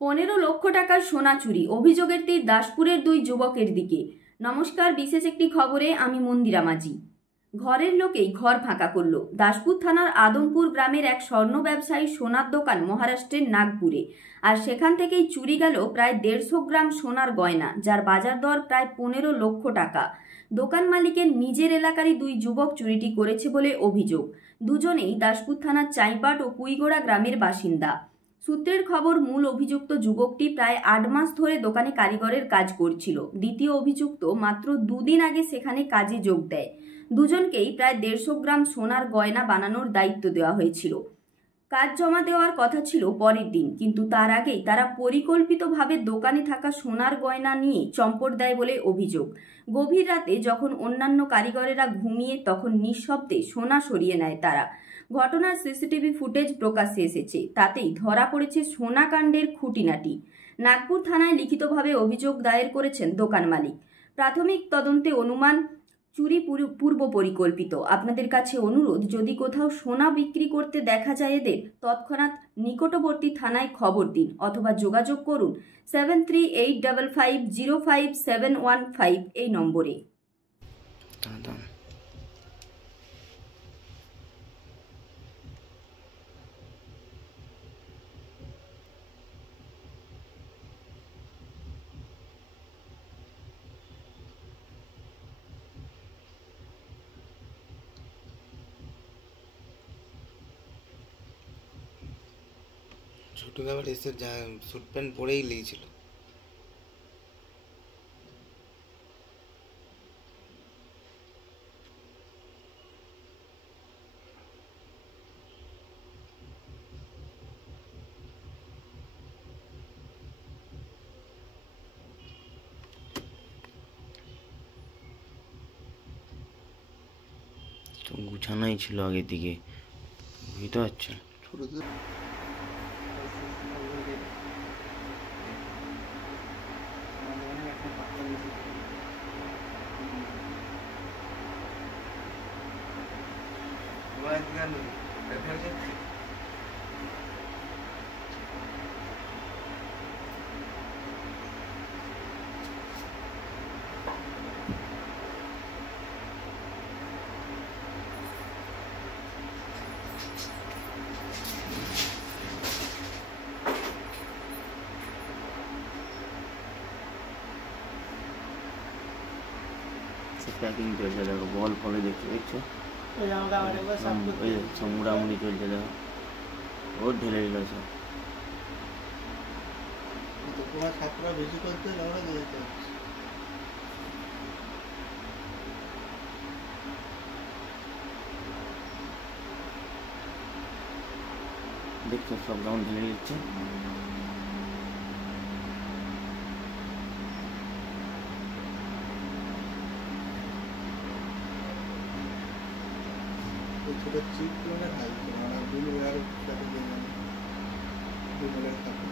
15 লক্ষ টাকার সোনা চুরি, অভিযোগের তীর দাসপুরের দুই যুবকের দিকে। নমস্কার, বিশেষ একটি খবরে আমি মন্দিরা মাঝি। ঘরের লোকেই ঘর ফাঁকা করল। দাসপুর থানার আদমপুর গ্রামের এক স্বর্ণ ব্যবসায়ী সোনার দোকান মহারাষ্ট্রের নাগপুরে, আর সেখান থেকেই চুরি গেল প্রায় 150 গ্রাম সোনার গয়না, যার বাজার দর প্রায় 15 লক্ষ টাকা। দোকান মালিকের নিজের এলাকারই দুই যুবক চুরিটি করেছে বলে অভিযোগ। দুজনেই দাসপুর থানার চাইপাট ও কুইগোড়া গ্রামের বাসিন্দা। সূত্রের খবর, মূল অভিযুক্ত যুবকটি প্রায় 8 মাস ধরে দোকানে কারিগরের কাজ করছিল। দ্বিতীয় অভিযুক্ত মাত্র 2 দিন আগে সেখানে কাজে যোগ দেয়। দুজনকেই প্রায় 150 গ্রাম সোনার গয়না বানানোর দায়িত্ব দেওয়া হয়েছিল। কাজ জমা দেওয়ার কথা ছিল পরের দিন, কিন্তু তার আগেই তারা পরিকল্পিতভাবে দোকানে থাকা সোনার গয়না নিয়ে চম্পট দেয় বলে অভিযোগ। গভীর রাতে যখন অন্যান্য কারিগরেরা ঘুমিয়ে, তখন নিঃশব্দে সোনা সরিয়ে নেয় তারা। ঘটনার সিসিটিভি ফুটেজ প্রকাশ্যে এসেছে, তাতেই ধরা পড়েছে সোনাকাণ্ডের খুঁটিনাটি। নাগপুর থানায় লিখিতভাবে অভিযোগ দায়ের করেছেন দোকান মালিক। প্রাথমিক তদন্তে অনুমান চুরি পূর্ব পরিকল্পিত। আপনাদের কাছে অনুরোধ, যদি কোথাও সোনা বিক্রি করতে দেখা যায় এদের, তৎক্ষণাৎ নিকটবর্তী থানায় খবর দিন অথবা যোগাযোগ করুন 7385505715 এই নম্বরে। ছোটো ব্যাপার এসে স্যুট প্যান্ট পরেই লিয়েছিল। তো গুছানোই ছিল আগে থেকে, বুঝতে পারছো? প্যাকিং চলছে, দেখো বল ফলে দেখতে দেখছো, ওই মুড়ামুড়ি চলছে, দেখো ওর ঢেলে দিল সব। দেখছো সব কেমন ঢেলে দিচ্ছে। ছোটো চিপ করে খাই, দুল আর সাথে দুলের থাকে।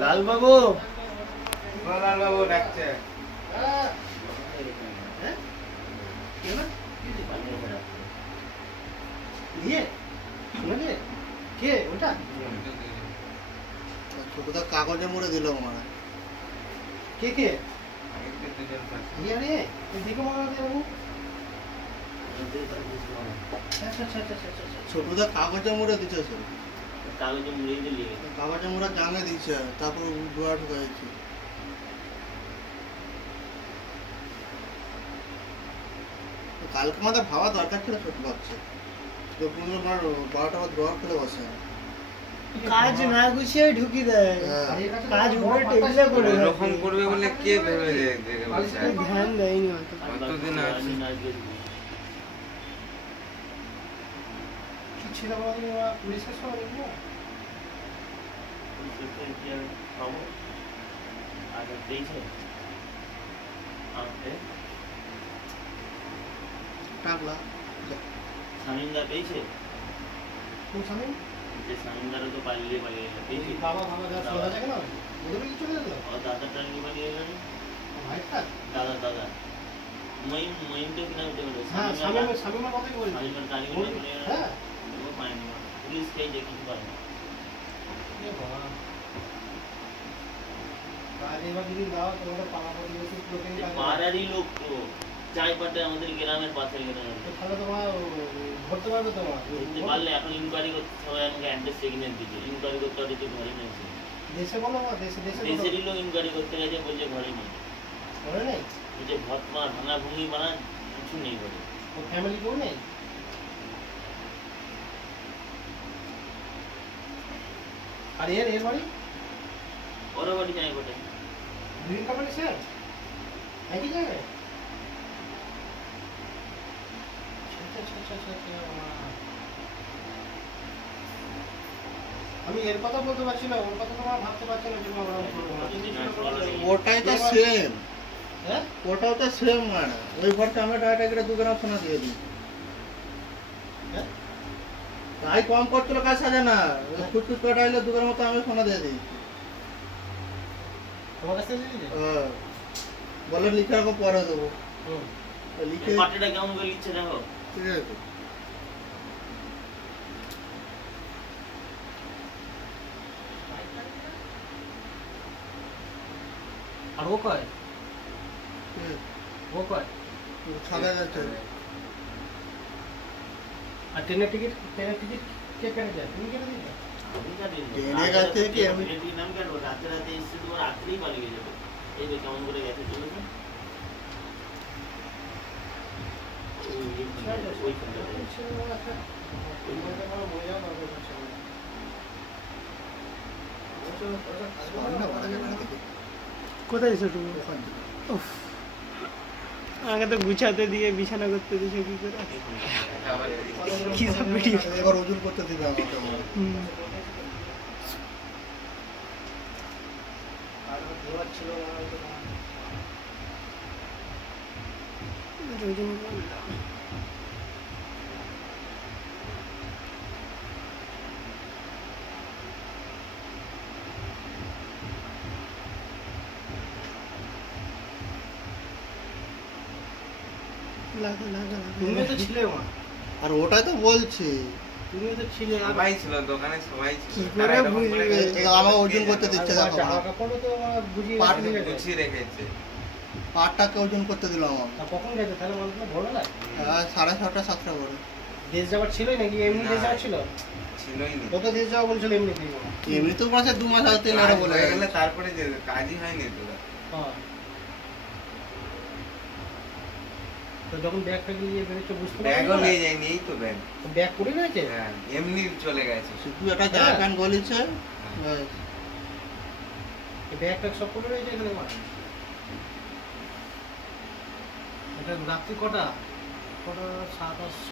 লালবাবু, লালবাবু ডাকছে। ছোটদা কাগজে মুড়ে দিল মনে। কে কে ছোটদা কাগজে মুড়ে দিচ্ছে, কাগজে মুড়ে দিলি, কাগজে মুড়া জানে দিচ্ছে, তারপর ডোয়া ঢুকাইছি। কালকে আমাদের ভাবা দরকার ছিল ছোট বাচ্চা, তো 12টা ড্রয়ার খুলে বসে। কাজ না গুছিয়ে ঢুকি দেয়, কাজ উপরে টেবিলে করে এরকম করবে বলে কে ভেবে ধ্যান দেয়নি অত। কতদিন আছে কি ছিল বলতো পুলিশের সঙ্গে না টাকলা শামিমদা পেয়েছে কোন সামনে যে শামিমদারও তো পালিয়ে পালিয়ে গেল পেয়েছে বাবা বাবা যা সোজা থাকে না ওদের কি চলে গেল ও দাদাটা নিয়ে পালিয়ে গেল ভাইটা দাদা দাদা মহিম তো কিনা উঠে গেল হ্যাঁ সামিমের কথাই বলছি শামিমের গাড়ি উঠে গেল হ্যাঁ ও পায়নি পুলিশ খেয়ে যে কিছু পারে না এ বাবা কাজে বা যদি দাও তোমাদের পাড়া প্রতিবেশী লোকেরই কাজ পাড়ারই লোক তো চাই পাটে আমাদের গ্রামের পাশে গ্রামের তাহলে তোমার ধরতে পারবে তোমার ধরতে পারলে এখন ইনকোয়ারি করতে সবাই আমাকে অ্যাড্রেস সেগমেন্ট দিচ্ছে ইনকোয়ারি করতে হলে তো ঘরে নেই দেশে বলো বা দেশে দেশেরই লোক ইনকোয়ারি করতে গেছে বলছে ঘরে নেই ঘরে নেই বলছে ভটমা ভাঙা ভুঙি বানা কিছু নেই ঘরে ও ফ্যামিলি কেউ নেই আর এর বাড়ি ওরও বাড়ি যাই বটে গ্রিন কোম্পানি স্যার একই জায়গায় আমি এর কথা বলতে পারছি না ওর কথা তোমার ভাবতে পারছি না যে ওটাই তো সেম হ্যাঁ ওটাও তো সেম মানে ওই ঘরটা আমরা ডাইরেক্ট করে 2 গ্রাম সোনা দিয়ে দিই হ্যাঁ তাই কম করছিল কাজ সাজে না খুচখুচ করে ডাইলে 2 গ্রাম মতো আমি সোনা দিয়ে দিই তোমার কাছে দিয়েছে বলে লিখে রাখো পরে দেবো হুম লিখে পাটিটা কেমন করে লিখছে দেখো ঠিক আছে আর ও কয় ও কয় সাদা যাচ্ছে আর ট্রেনের টিকিট কে কেটে যায় তুমি কেটে দিলে আমি কাটি ট্রেনে গেছে কি আমি নাম কাটবো রাতে রাতে এসে তোমার রাত্রেই পালিয়ে যাবে এই যে কেমন করে গেছে চলেছে কোথায় এসে তুমি আগে তো গুছাতে দিয়ে বিছানা করতে দিয়েছে কি করে কি সব ভিডিও এবার ওজন করতে দিবে আমাকে তুমি তো ছিলে মা আর ওটাই তো বলছি তুমি তো ছিলে সবাই ছিল দোকানে সবাই কি ছিল করে বুঝবে আমার ওজন করতে দিচ্ছে দেখো জামা কাপড় তো বুঝিয়ে পাট গুছিয়ে রেখেছে পাটটাকে ওজন করতে দিল আমার কখন গেছে তাহলে মানুষ ভোরবেলা 6:30 7টা করে দেশ যাওয়ার ছিলই নাকি এমনি দেশ যাওয়ার ছিল ছিলই না কত দেশ যাওয়া বলছিল এমনিতেই এমনি তো মাসে 2 মাস আগে কাজ বলে হয়ে গেলে তারপরে যে কাজই হয়নি তো হ্যাঁ তো যখন ব্যাগটা নিয়ে বেরোচ্ছে বুঝতে ব্যাগও নিয়ে যায়নি এই তো ব্যাগ ব্যাগ করে রয়েছে হ্যাঁ এমনি চলে গেছে শুধু একটা জামা প্যান্ট গলিছে ব্যাগটা সব করে রয়েছে এখানে মা এটা রাত্রি কটা 7:30